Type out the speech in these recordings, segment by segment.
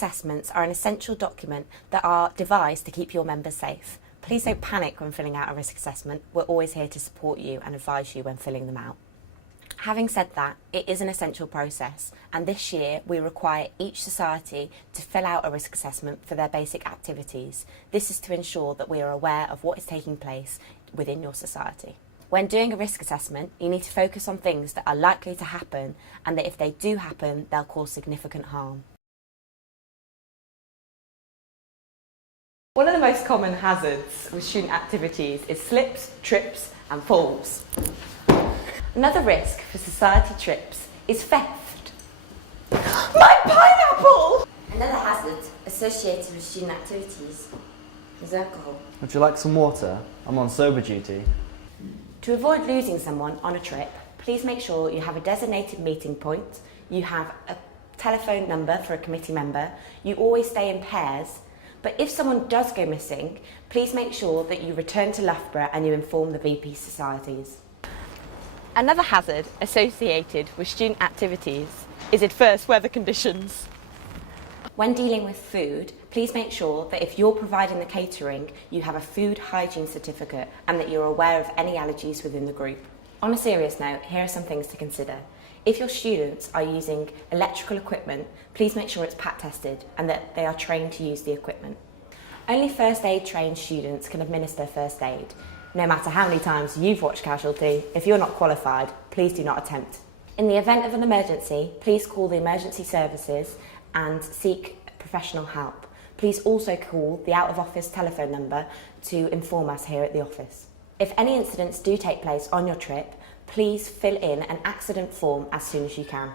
assessments are an essential document that are devised to keep your members safe. Please don't panic when filling out a risk assessment. We're always here to support you and advise you when filling them out. Having said that, it is an essential process, and this year we require each society to fill out a risk assessment for their basic activities. This is to ensure that we are aware of what is taking place within your society. When doing a risk assessment, you need to focus on things that are likely to happen and that if they do happen, they'll cause significant harm. One of the most common hazards with student activities is slips, trips and falls. Another risk for society trips is theft. My pineapple! Another hazard associated with student activities is alcohol. Would you like some water? I'm on sober duty. To avoid losing someone on a trip, please make sure you have a designated meeting point, you have a telephone number for a committee member, you always stay in pairs, but if someone does go missing, please make sure that you return to Loughborough and you inform the VP societies. Another hazard associated with student activities is adverse weather conditions. When dealing with food, please make sure that if you're providing the catering, you have a food hygiene certificate and that you're aware of any allergies within the group. On a serious note, here are some things to consider. If your students are using electrical equipment, please make sure it's PAT tested and that they are trained to use the equipment. Only first aid trained students can administer first aid. No matter how many times you've watched Casualty, if you're not qualified, please do not attempt. In the event of an emergency, please call the emergency services and seek professional help. Please also call the out-of-office telephone number to inform us here at the office. If any incidents do take place on your trip, please fill in an accident form as soon as you can.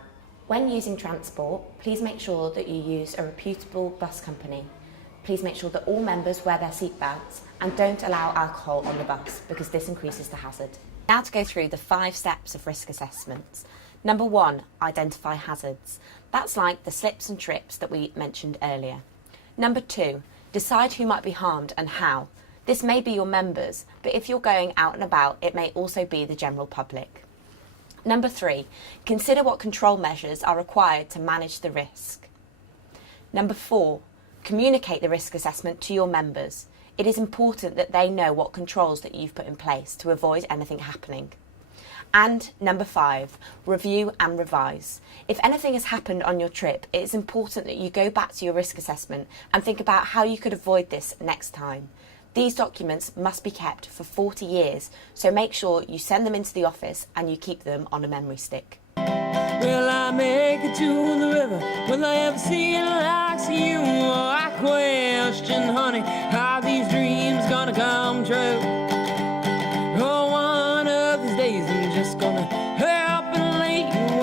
When using transport, please make sure that you use a reputable bus company. Please make sure that all members wear their seatbelts and don't allow alcohol on the bus because this increases the hazard. Now to go through the 5 steps of risk assessments. Number 1, identify hazards. That's like the slips and trips that we mentioned earlier. Number 2, decide who might be harmed and how. This may be your members, but if you're going out and about, it may also be the general public. Number 3, consider what control measures are required to manage the risk. Number 4, communicate the risk assessment to your members. It is important that they know what controls that you've put in place to avoid anything happening. And number 5, review and revise. If anything has happened on your trip, it is important that you go back to your risk assessment and think about how you could avoid this next time. These documents must be kept for 40 years, so make sure you send them into the office and you keep them on a memory stick. Will I make it to the river? Will I ever see it like you? I question, honey.